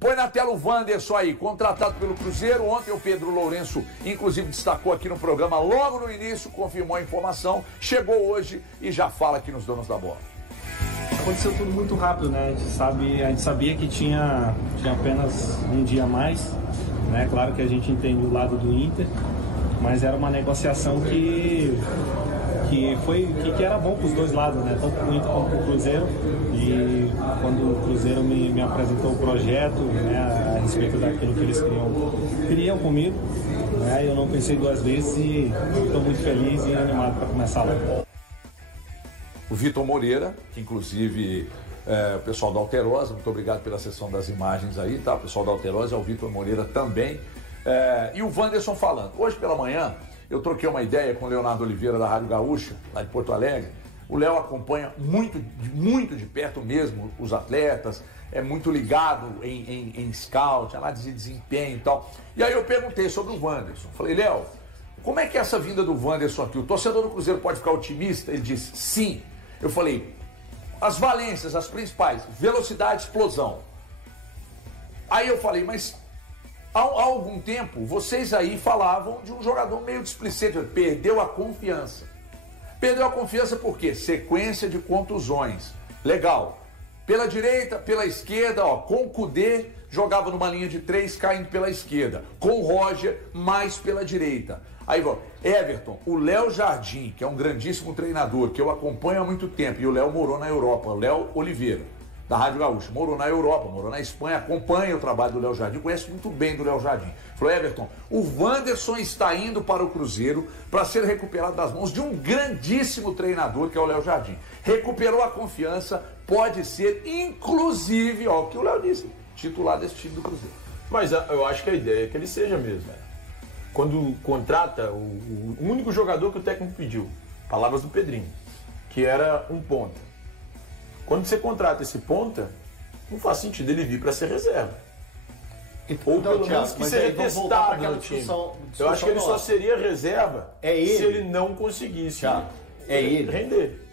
Põe na tela o Wanderson aí, contratado pelo Cruzeiro. Ontem o Pedro Lourenço, inclusive, destacou aqui no programa, logo no início, confirmou a informação. Chegou hoje e já fala aqui nos donos da bola. Aconteceu tudo muito rápido, né? A gente sabia que tinha apenas um dia a mais, né? Claro que a gente entende o lado do Inter, mas era uma negociação que era bom para os dois lados, né? Tanto para o Inter quanto para o Cruzeiro. E quando o Cruzeiro me apresentou o projeto, né, a respeito daquilo que eles queriam comigo, né, eu não pensei duas vezes e estou muito feliz e animado para começar lá. O Vitor Moreira, que inclusive o pessoal da Alterosa, muito obrigado pela sessão das imagens aí, tá? O pessoal da Alterosa, é o Vitor Moreira também. E o Wanderson falando. Hoje pela manhã, eu troquei uma ideia com o Leonardo Oliveira da Rádio Gaúcha, lá de Porto Alegre. O Léo acompanha muito de perto mesmo os atletas, é muito ligado em scout, análise de desempenho e tal. E aí eu perguntei sobre o Wanderson. Falei, Léo, como é que é essa vinda do Wanderson aqui? O torcedor do Cruzeiro pode ficar otimista? Ele disse, sim. Eu falei, as valências, as principais, velocidade, explosão. Aí eu falei, mas há algum tempo vocês aí falavam de um jogador meio displicente, perdeu a confiança. Perdeu a confiança por quê? Sequência de contusões. Legal. Pela direita, pela esquerda, com o Kudê, jogava numa linha de 3, caindo pela esquerda. Com o Roger, mais pela direita. Aí, Everton, o Léo Jardim, que é um grandíssimo treinador, que eu acompanho há muito tempo, e o Léo morou na Europa, o Léo Oliveira, da Rádio Gaúcha, morou na Europa, morou na Espanha, acompanha o trabalho do Léo Jardim, conhece muito bem do Léo Jardim. Falou, Everton, o Wanderson está indo para o Cruzeiro para ser recuperado das mãos de um grandíssimo treinador, que é o Léo Jardim. Recuperou a confiança, pode ser, inclusive, o que o Léo disse, titular desse time do Cruzeiro. Mas eu acho que a ideia é que ele seja mesmo. Quando contrata o único jogador que o técnico pediu, palavras do Pedrinho, que era um ponta. Quando você contrata esse ponta, não faz sentido ele vir para ser reserva. Ou pelo menos que seja testado no time. Eu acho que ele só seria reserva se ele não conseguisse render.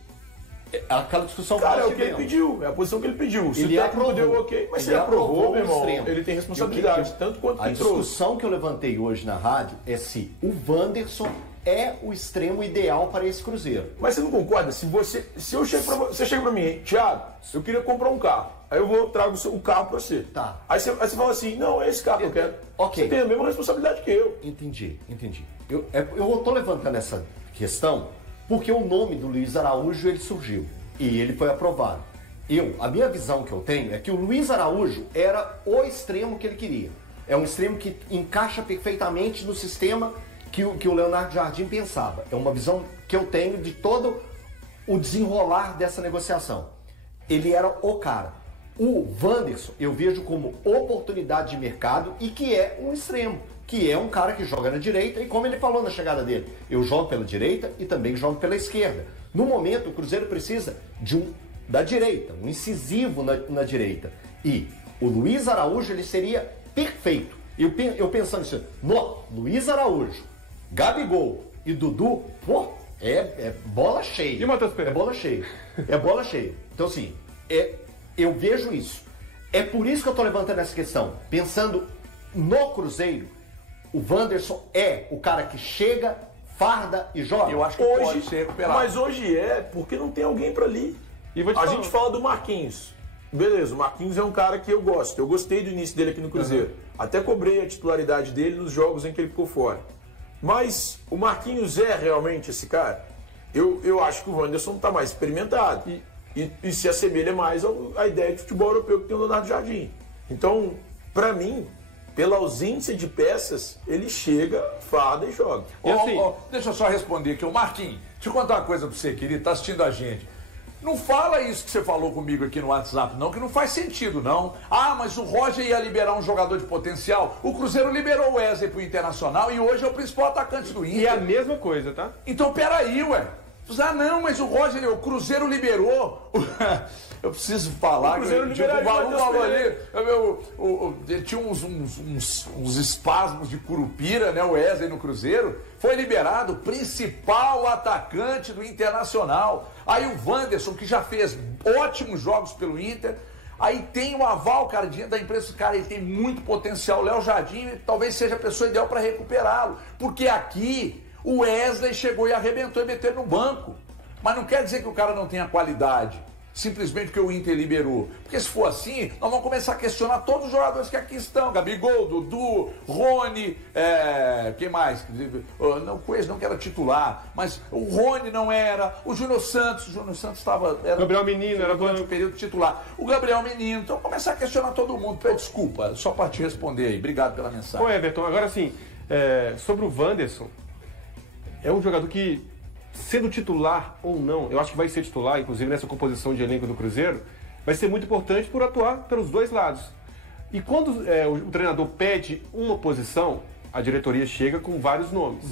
Aquela discussão. Cara, é o que ele pediu, é a posição que ele pediu. Se o técnico deu ok, mas se ele aprovou, meu irmão, ele tem responsabilidade, tanto quanto quem trouxe. A discussão que eu levantei hoje na rádio é se o Wanderson é o extremo ideal para esse Cruzeiro. Mas você não concorda? Se eu chego pra você chega pra mim, Thiago, eu queria comprar um carro. Aí eu trago o carro pra você. Tá. Aí você fala assim, não, é esse carro que eu quero. Ok. Você tem a mesma responsabilidade que eu. Entendi. Eu tô levantando essa questão porque o nome do Luiz Araújo ele surgiu e ele foi aprovado. A minha visão que eu tenho é que o Luiz Araújo era o extremo que ele queria. É um extremo que encaixa perfeitamente no sistema que o Leonardo Jardim pensava. É uma visão que eu tenho de todo o desenrolar dessa negociação. Ele era o cara. O Wanderson eu vejo como oportunidade de mercado e que é um extremo, que é um cara que joga na direita e como ele falou na chegada dele, eu jogo pela direita e também jogo pela esquerda. No momento o Cruzeiro precisa de da direita, um incisivo na direita. E o Luiz Araújo ele seria perfeito. Eu pensando assim, Luiz Araújo, Gabigol e Dudu, é bola cheia. E o Matheus Pereira? É bola cheia. É bola cheia. Então assim, eu vejo isso. É por isso que eu estou levantando essa questão. Pensando no Cruzeiro, o Wanderson é o cara que chega, farda e joga. Eu acho que hoje, pode ser recuperado. Mas hoje porque não tem alguém para ali. A gente fala do Marquinhos. Beleza, o Marquinhos é um cara que eu gosto. Eu gostei do início dele aqui no Cruzeiro. Até cobrei a titularidade dele nos jogos em que ele ficou fora. Mas o Marquinhos é realmente esse cara? Eu acho que o Wanderson está mais experimentado. E se assemelha mais à ideia de futebol europeu que tem o Leonardo Jardim. Então, para mim, pela ausência de peças, ele chega, farda e joga. Deixa eu só responder aqui. O Marquinhos, deixa eu contar uma coisa para você, querido, tá assistindo a gente. Não fala isso que você falou comigo aqui no WhatsApp, não, que não faz sentido, não. Mas o Roger ia liberar um jogador de potencial. O Cruzeiro liberou o Wesley pro Internacional e hoje é o principal atacante do Inter. E é a mesma coisa, tá? Então, peraí, não, mas o Roger, o Cruzeiro liberou. Eu preciso falar que o Balu falou ali. Tinha uns espasmos de curupira, né? O Wesley no Cruzeiro. Foi liberado, principal atacante do Internacional. Aí o Wanderson, que já fez ótimos jogos pelo Inter. Aí tem o aval, cara, diante da imprensa, cara, ele tem muito potencial. O Léo Jardim talvez seja a pessoa ideal para recuperá-lo. Porque aqui o Wesley chegou e arrebentou e meteu no banco. Mas não quer dizer que o cara não tenha qualidade. Simplesmente porque o Inter liberou. Porque se for assim, nós vamos começar a questionar todos os jogadores que aqui estão. Gabigol, Dudu, Rony, quem mais? Não, o Coelho não que era titular, mas o Rony não era, o Júnior Santos estava... Gabriel Menino era durante o período titular. O Gabriel Menino, então começar a questionar todo mundo. Desculpa, só para te responder aí. Obrigado pela mensagem. Ô Everton, agora sim, sobre o Wanderson, é um jogador que, sendo titular ou não, eu acho que vai ser titular, inclusive nessa composição de elenco do Cruzeiro, vai ser muito importante por atuar pelos dois lados. E quando o treinador pede uma posição, a diretoria chega com vários nomes.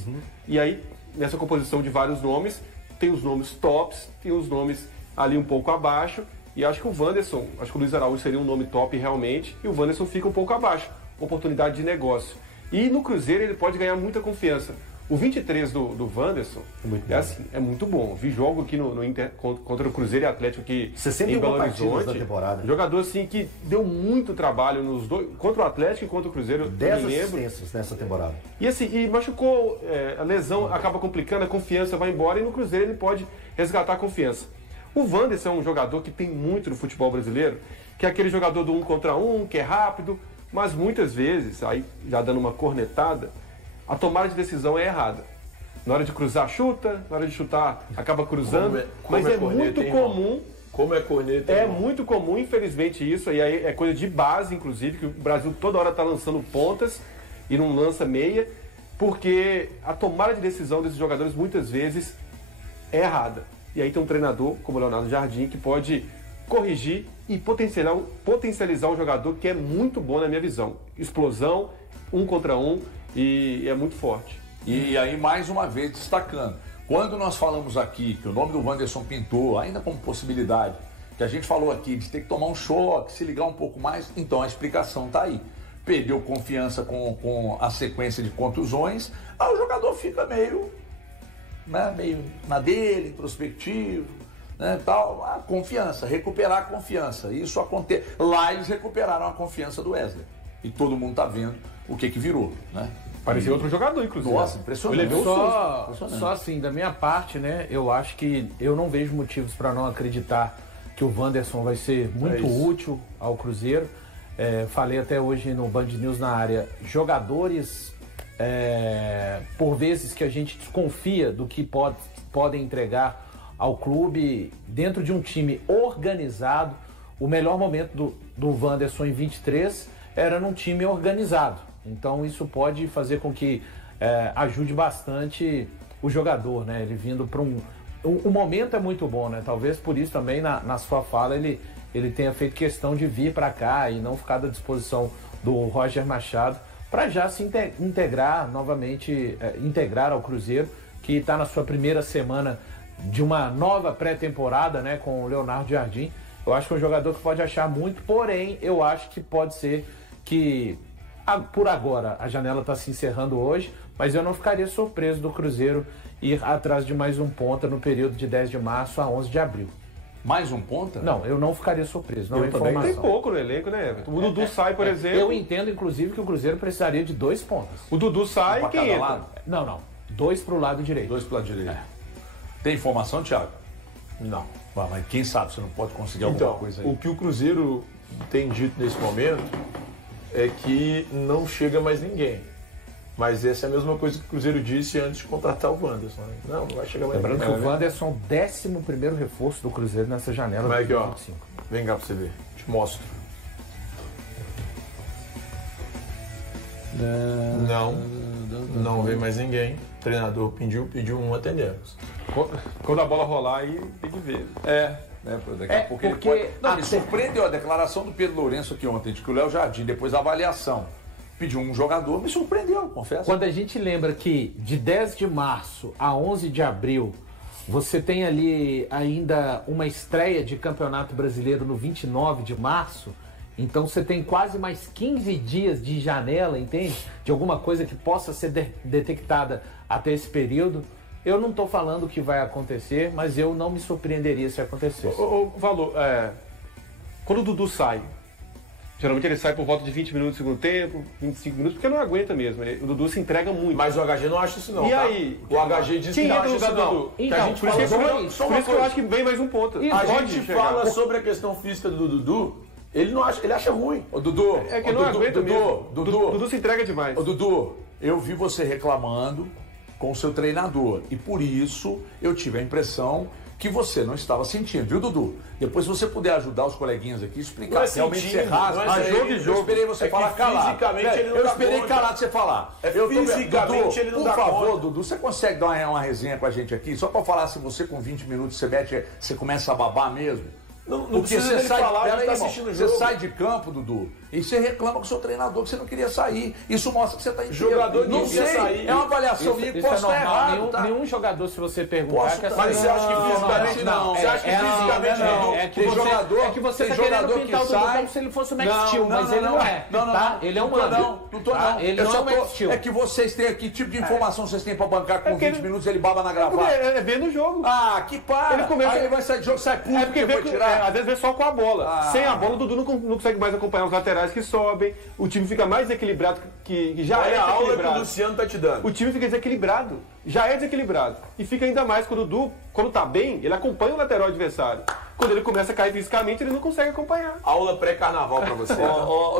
E aí, nessa composição de vários nomes, tem os nomes tops, tem os nomes ali um pouco abaixo, e acho que o Wanderson, acho que o Luiz Araújo seria um nome top realmente, e o Wanderson fica um pouco abaixo. Oportunidade de negócio. E no Cruzeiro ele pode ganhar muita confiança. O 23 do Wanderson é muito bom. Vi jogo aqui no Inter contra o Cruzeiro e Atlético aqui em Belo Horizonte. Da temporada. Jogador assim que deu muito trabalho nos dois, contra o Atlético e contra o Cruzeiro. 10 assistências nessa temporada. E assim, e machucou, a lesão acaba complicando, a confiança vai embora e no Cruzeiro ele pode resgatar a confiança. O Wanderson é um jogador que tem muito no futebol brasileiro, que é aquele jogador do 1 contra 1, que é rápido, mas muitas vezes, aí já dando uma cornetada, a tomada de decisão é errada. Na hora de cruzar, chuta. Na hora de chutar, acaba cruzando. Mas é muito comum. Como é corneta? É muito comum, infelizmente, isso. E aí é coisa de base, inclusive, que o Brasil toda hora está lançando pontas e não lança meia, porque a tomada de decisão desses jogadores muitas vezes é errada. E aí tem um treinador, como o Leonardo Jardim, que pode corrigir e potencializar um jogador que é muito bom na minha visão. Explosão, 1 contra 1. E é muito forte. E aí, mais uma vez, destacando, quando nós falamos aqui que o nome do Wanderson pintou, ainda como possibilidade, que a gente falou aqui de ter que tomar um choque, se ligar um pouco mais, então a explicação está aí. Perdeu confiança com a sequência de contusões, aí o jogador fica meio na dele, introspectivo, né, tal, a confiança, recuperar a confiança. Isso acontece. Lá eles recuperaram a confiança do Wesley. E todo mundo está vendo o que virou, né? Parecia outro jogador, inclusive. Nossa, impressionante. Só assim, da minha parte, né? Eu acho que eu não vejo motivos para não acreditar que o Wanderson vai ser muito útil ao Cruzeiro. Falei até hoje no Band News na área, jogadores, por vezes que a gente desconfia do que podem entregar ao clube dentro de um time organizado. O melhor momento do Wanderson em 23 era num time organizado. Então isso pode fazer com que ajude bastante o jogador, né? Ele vindo para o momento é muito bom, né? Talvez por isso também na sua fala ele tenha feito questão de vir para cá e não ficar à disposição do Roger Machado para já se integrar novamente, integrar ao Cruzeiro, que está na sua primeira semana de uma nova pré-temporada, né? Com o Leonardo Jardim. Eu acho que é um jogador que pode achar muito, porém eu acho que pode ser que por agora a janela está se encerrando hoje, mas eu não ficaria surpreso do Cruzeiro ir atrás de mais um ponta no período de 10 de março a 11 de abril. Mais um ponta? Não, eu não ficaria surpreso. Não é informação. Tem pouco no elenco, né, Everton? O Dudu sai, por exemplo. Eu entendo, inclusive, que o Cruzeiro precisaria de 2 pontas. O Dudu sai e quem entra? Lado? Não. 2 para o lado direito. 2 para o lado direito. Tem informação, Thiago? Não. Mas quem sabe você não pode conseguir alguma coisa aí. O que o Cruzeiro tem dito nesse momento é que não chega mais ninguém. Mas essa é a mesma coisa que o Cruzeiro disse antes de contratar o Wanderson. Né? Não vai chegar mais ninguém. Lembrando que o Wanderson é o 11º reforço do Cruzeiro nessa janela. Mas aqui, ó. Vem cá pra você ver. Te mostro. Não vem mais ninguém. O treinador pediu, não atendemos. Quando a bola rolar, aí tem que ver. Daqui a pouco ele pode... Não, me surpreendeu a declaração do Pedro Lourenço aqui ontem, de que o Léo Jardim, depois da avaliação, pediu um jogador, me surpreendeu, confesso. Quando a gente lembra que de 10 de março a 11 de abril, você tem ali ainda uma estreia de Campeonato Brasileiro no 29 de março, então você tem quase mais 15 dias de janela, entende? De alguma coisa que possa ser detectada até esse período. Eu não estou falando o que vai acontecer, mas eu não me surpreenderia se acontecesse. O Valor, quando o Dudu sai, geralmente ele sai por volta de 20 minutos do segundo tempo, 25 minutos, porque não aguenta mesmo. O Dudu se entrega muito. Mas o HG não acha isso não, E tá? aí? O HG diz que não acha isso não. Então, Que a gente Por isso, fala por isso que eu acho que vem mais um ponto. A gente fala sobre a questão física do Dudu, ele não acha, ele acha ruim. Ô, Dudu, É que não aguenta mesmo. Dudu, Dudu se entrega demais. Ô, Dudu, eu vi você reclamando com o seu treinador e por isso eu tive a impressão que você não estava sentindo, viu, Dudu? Depois, se você puder ajudar os coleguinhas aqui, explicar Não é realmente sentindo, você rasga. não é Eu esperei você É que falar calado. fisicamente ele não Eu dá esperei conta. calado você falar. Fisicamente Dudu, ele não por dá favor, conta. Dudu, você consegue dar uma resenha com a gente aqui? Só para falar se você com 20 minutos você começa a babar mesmo? Não Porque precisa você dele sai, falar, a gente pera aí, tá irmão, assistindo o você jogo. sai de campo, Dudu, e você reclama com o seu treinador que você não queria sair. Isso mostra que você está inteiro. Jogador não não quer sei, sair. é uma avaliação minha que Isso é posso estar normal. errado, tá? Nenhum jogador, se você perguntar, Posso quer tá- sair. Mas você acha que fisicamente não? Você acha que fisicamente não? É que Tem você, jogador- é que você tem tá querendo jogador pintar que o Dudu sai- como se ele fosse o Max Steel, mas ele não é. Não, tá? Ele é um tô under. não tô tá? não. Ele Eu não só é o Max Steel. É que vocês têm aqui, tipo de informação vocês têm pra bancar com porque 20 minutos, ele baba na Porque gravata. é vendo o jogo. Ah, que para! Ele começa- Aí ele vai sair de jogo, sai puto, É porque foi tirar. às vezes vê só com a bola. Ah. Sem a bola, o Dudu não consegue mais acompanhar os laterais que sobem. O time fica mais desequilibrado que já Olha é a aula que o desequilibrado. Luciano tá te dando. O time fica desequilibrado. Já é desequilibrado. E fica ainda mais quando o Dudu, quando tá bem, ele acompanha o lateral adversário. Quando ele começa a cair fisicamente, ele não consegue acompanhar. Aula pré-carnaval pra você. Ô,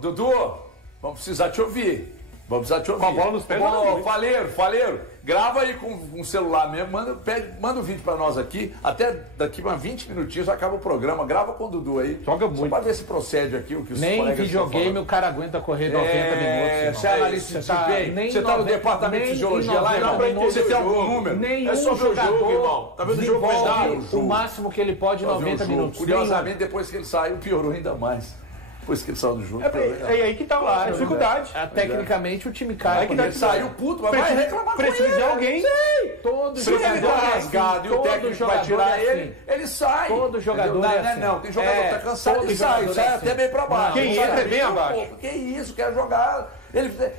Dudu, vamos precisar te ouvir. Vamos precisar te ouvir. Com a bola nos pés, Ô, joga muito. Faleiro, grava aí com o celular mesmo, manda um vídeo pra nós aqui. Até daqui a 20 minutinhos acaba o programa. Grava com o Dudu aí. Joga Só muito. pra ver se procede aqui o que os Nem em colegas estão videogame falando. o cara aguenta correr 90 minutos. Você é analista de desempenho? Você tá no departamento de fisiologia lá, irmão? Você tem algum número? Nenhum É só ver o jogo, jogador irmão. Tá vendo o jogo desenvolve pesado? o máximo que ele pode em Pra ver o 90 jogo. minutos. Curiosamente, depois que ele saiu, piorou ainda mais. Depois que ele saiu do jogo, piorou ainda mais. É aí que tá a dificuldade. Tecnicamente o time cai. Aí que dá Ele saiu puto, mas vai reclamar com ele. Precisa de alguém. Todo Se ele jogador tá é rasgado assim. e o Todo técnico vai jogador tirar é ele, assim. ele sai. Todo jogador Entendeu? é assim. Não, tem jogador que tá cansado todo e sai jogador é até assim. bem pra baixo. Quem Sai entra é bem pô, abaixo. Que isso, quer jogar.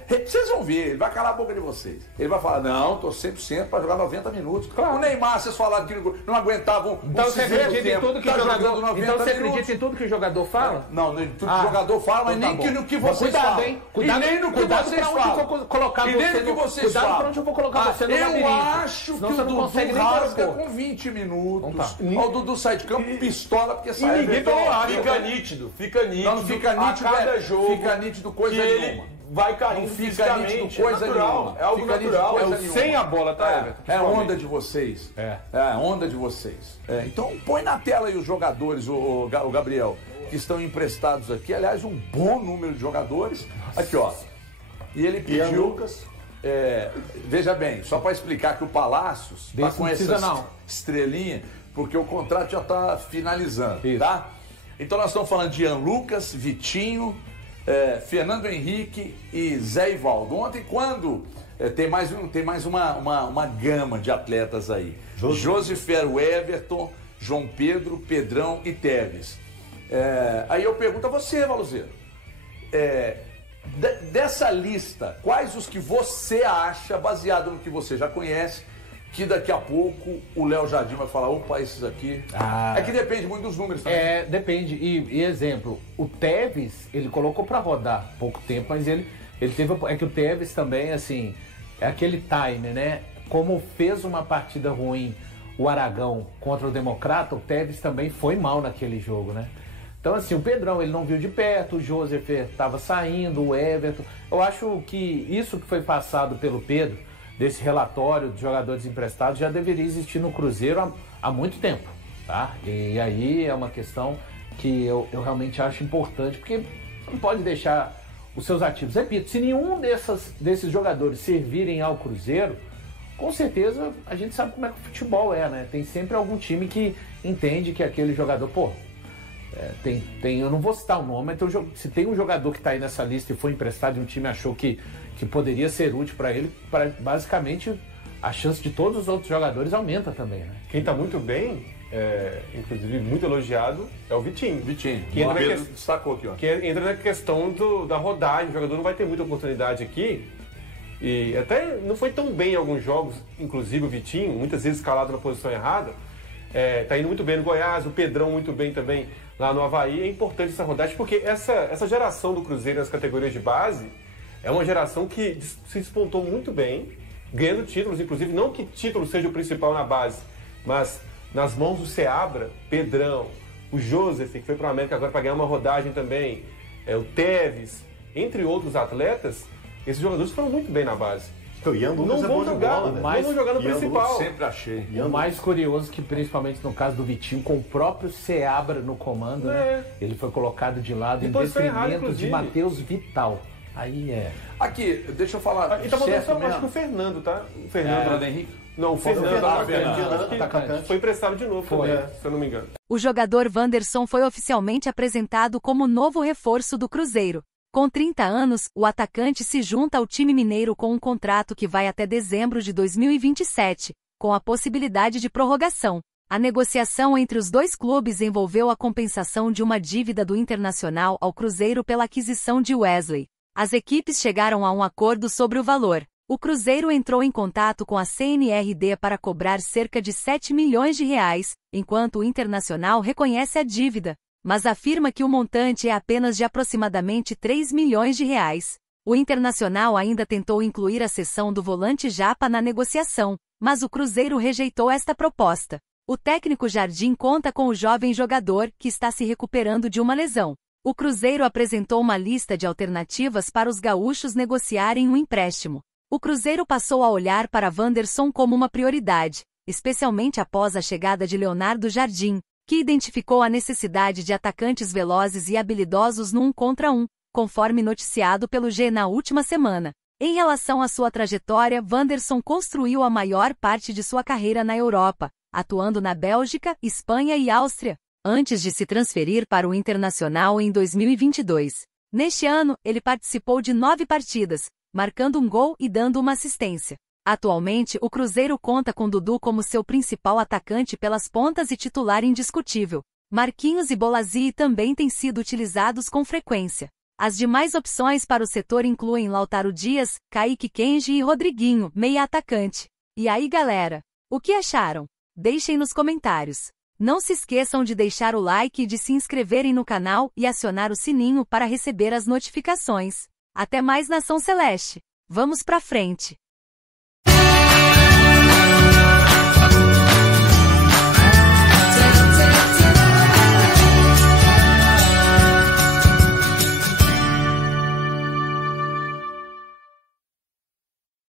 Vocês vão ver, ele vai calar a boca de vocês. Ele vai falar, não, tô 100% pra jogar 90 minutos. O Neymar, vocês falaram que não aguentavam Então você acredita em tudo que o jogador. Então você acredita em tudo que o jogador fala? Não, nem tudo que o jogador fala, mas então nem tá que bom. no que vocês Cuidado, falam. hein? Cuidado, e nem no que cuidado vocês pra onde eu falam. vou colocar E você nem no que no- vocês cuidado falam. pra onde eu vou colocar você no Eu labirinto. acho Senão que você o não Dudu consegue nem rasga transpor. com 20 minutos. Então tá. Ó, o Dudu sai de campo, pistola, porque sai. ninguém Então, falou nada. Fica nítido, fica nítido. Não fica nítido, a cada velho. jogo. Fica nítido coisa que ele nenhuma. vai caindo Não fica fisicamente. nítido coisa é natural. nenhuma. É algo Fica nítido natural. coisa É o sem a bola, tá, Everton? É a onda de vocês. É. a onda de vocês. Então põe na tela aí os jogadores, o Gabriel, que estão emprestados aqui. Aliás, um bom número de jogadores. Aqui, ó. E ele pediu. Lucas. Veja bem, só para explicar que o Palácios está Desse com não precisa, essa não. estrelinha, porque o contrato já está finalizando, Isso. tá? Então nós estamos falando de Ian Lucas, Vitinho, Fernando Henrique e Zé Ivaldo. Ontem, quando tem mais uma gama de atletas aí. Josifer, Everton, João Pedro, Pedrão e Teves. Aí eu pergunto a você, Valuzeiro. Dessa lista, quais os que você acha, baseado no que você já conhece, que daqui a pouco o Léo Jardim vai falar, opa, esses aqui. É que depende muito dos números também. Depende. E exemplo, o Teves, ele colocou pra rodar pouco tempo, mas ele teve. É que o Teves também, assim, é aquele time, né? Como fez uma partida ruim o Aragão contra o Democrata, o Teves também foi mal naquele jogo, né? Então, assim, o Pedrão, ele não viu de perto, o Joseph estava saindo, o Everton. Eu acho que isso que foi passado pelo Pedro, desse relatório de jogadores emprestados, já deveria existir no Cruzeiro há muito tempo, tá? E aí é uma questão que eu realmente acho importante, porque não pode deixar os seus ativos. Repito, se nenhum desses jogadores servirem ao Cruzeiro, com certeza a gente sabe como é que o futebol é, né? Tem sempre algum time que entende que aquele jogador, eu não vou citar o nome, então se tem um jogador que está aí nessa lista e foi emprestado e um time achou que poderia ser útil para ele, basicamente a chance de todos os outros jogadores aumenta também, né? Quem tá muito bem, inclusive muito elogiado, é o Vitinho. Vitinho, Que entra, Pedro destacou aqui, ó. que entra na questão da rodagem. O jogador não vai ter muita oportunidade aqui. E até não foi tão bem em alguns jogos, inclusive o Vitinho, muitas vezes escalado na posição errada. Tá indo muito bem no Goiás, o Pedrão muito bem também lá no Avaí. É importante essa rodagem, porque essa geração do Cruzeiro nas categorias de base é uma geração que se despontou muito bem, ganhando títulos, inclusive, não que título seja o principal na base, mas nas mãos do Seabra, Pedrão, o Joseph, que foi para o América agora para ganhar uma rodagem também, o Teves, entre outros atletas, esses jogadores foram muito bem na base. O Ian Lucas não vão jogar, bola, né? não vão jogar no Ian principal. Lucas Sempre achei. O mais curioso que, principalmente no caso do Vitinho, com o próprio Seabra no comando, né? Ele foi colocado de lado em Depois foi errado, detrimento de inclusive. Matheus Vital. Aí é... Aqui, deixa eu falar. E tá falando Certo só, acho mesmo. que o Fernando, tá? O Fernando Fernando. Henrique. Não, o Fernando. atacante. Foi emprestado de novo Foi. também, se eu não me engano. O jogador Wanderson foi oficialmente apresentado como novo reforço do Cruzeiro. Com 30 anos, o atacante se junta ao time mineiro com um contrato que vai até dezembro de 2027, com a possibilidade de prorrogação. A negociação entre os dois clubes envolveu a compensação de uma dívida do Internacional ao Cruzeiro pela aquisição de Wesley. As equipes chegaram a um acordo sobre o valor. O Cruzeiro entrou em contato com a CNRD para cobrar cerca de 7 milhões de reais, enquanto o Internacional reconhece a dívida, mas afirma que o montante é apenas de aproximadamente 3 milhões de reais. O Internacional ainda tentou incluir a cessão do volante Japa na negociação, mas o Cruzeiro rejeitou esta proposta. O técnico Jardim conta com o jovem jogador, que está se recuperando de uma lesão. O Cruzeiro apresentou uma lista de alternativas para os gaúchos negociarem um empréstimo. O Cruzeiro passou a olhar para Wanderson como uma prioridade, especialmente após a chegada de Leonardo Jardim, que identificou a necessidade de atacantes velozes e habilidosos no 1 contra 1, conforme noticiado pelo G na última semana. Em relação à sua trajetória, Wanderson construiu a maior parte de sua carreira na Europa, atuando na Bélgica, Espanha e Áustria, antes de se transferir para o Internacional em 2022. Neste ano, ele participou de 9 partidas, marcando um gol e dando uma assistência. Atualmente, o Cruzeiro conta com Dudu como seu principal atacante pelas pontas e titular indiscutível. Marquinhos e Bolazzi também têm sido utilizados com frequência. As demais opções para o setor incluem Lautaro Dias, Kaique Kenji e Rodriguinho, meia atacante. E aí, galera? O que acharam? Deixem nos comentários. Não se esqueçam de deixar o like e de se inscreverem no canal e acionar o sininho para receber as notificações. Até mais, Nação Celeste! Vamos pra frente!